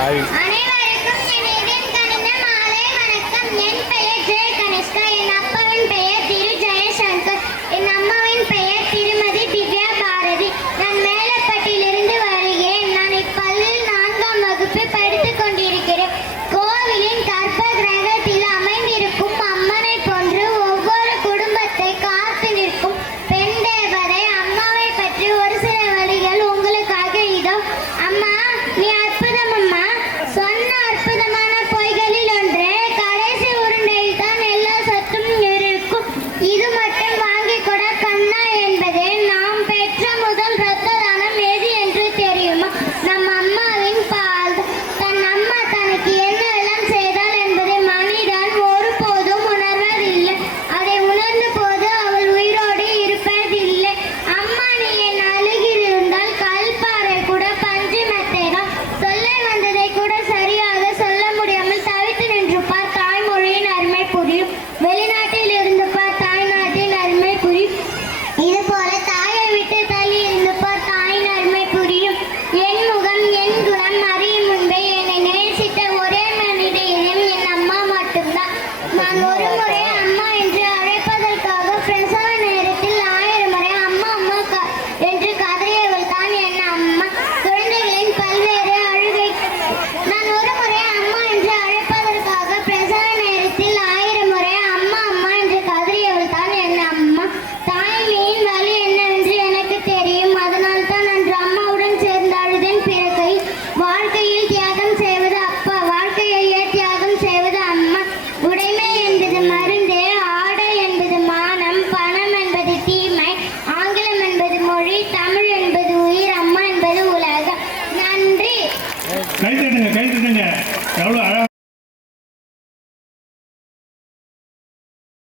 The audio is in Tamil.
அனைவருக்கும் என் கனிந்த மாலை வணக்கம். என் பெயர் ஜெய கனிஷ்கா. என் அப்பாவின் பெயர் திரு ஜெயசங்கர். என் அம்மாவின் பெயர் திருமதி திவ்யா பாரதி. நான் மேலப்பட்டியிலிருந்து வருகிறேன். நான் இப்பள்ளியில் 4ஆம் வகுப்பு படித்துக் கொண்டிருக்கிறேன். கோவிலின் கர்ப்ப கிரகத்தில் அமைந்திருக்கும் அம்மனை போன்று ஒவ்வொரு குடும்பத்தை காத்து நிற்கும் பெண் தேவதை அம்மாவை பற்றி ஒரு சில வழிகள் உங்களுக்காக இதோ. அம்மா, நீ அற்புதம் அம்மா. சொன்ன அற்புதமான பொய்களில் ஒன்று, கடைசி உருண்டையில் தான் எல்லா சத்தும் இருக்கும். இது மட்டும் வாங்கி கொட கண்ணா என்பது நாம் பெற்ற முதல் ரத்த தானம் எது என்று தெரியுமா? நம் அம்மாவின் பால். தன் அம்மா தனக்கு என்னெல்லாம் செய்தாள் என்பதை மனிதன் ஒருபோதும் உணர்வதில்லை. அதை உணர்ந்த போது அவள் உயிரோடு இருப்பதில்லை. அம்மா, நீ என் அருகில் இருந்தால் கல்பாறை கூட பஞ்சு மெத்தைதான். சொல்ல வந்ததை கூட சரியாக சொல்ல முடியாமல் தவித்து நின்று பார், தாய்மொழியின் அருமை புரியும். வெளிநாட்டில் இருந்து பார், தாய்நாட்டின் அருமை புரியும். இது போல தாயை விட்டு தள்ளி இருந்து பார், தாயின் அருமை புரியும். என் முகம் என் குணம் அறியும் முன்பே என்னை நேசித்த ஒரே மனித இனம் என் அம்மா மட்டும்தான். நான் ஒரு முறை அம்மா என்று அழைப்பதற்காக பிரசவ நேரத்தில் 1000 முறை அம்மா அம்மா என்று கதறியவள் தான் என் அம்மா. குழந்தைகளின் பல்வேறு அழுகை. நான் ஒரு முறை அம்மா என்று அழைப்பதற்காக பிரசவ நேரத்தில் 1000 முறை அம்மா அம்மா என்று கதறியவள் தான் என் அம்மா. தாய்மையின் வலி என்னவென்று எனக்கு தெரியும். அதனால் தான் அன்று அம்மாவுடன் சேர்ந்து அழுதேன் பிறகை. வாழ்க்கையில் தியாகம் செய்வது அப்பா, வாழ்க்கையையே தியாகம் செய்வது அம்மா. உடைமை என்பது மருந்து, ஆடை என்பது மானம், பணம் என்பது தீமை, ஆங்கிலம் என்பது மொழி, தமிழ் என்பது உயிர், அம்மா என்பது உலகம். நன்றி. கை தட்டுங்க, கை தட்டுங்க. எவ்வளோ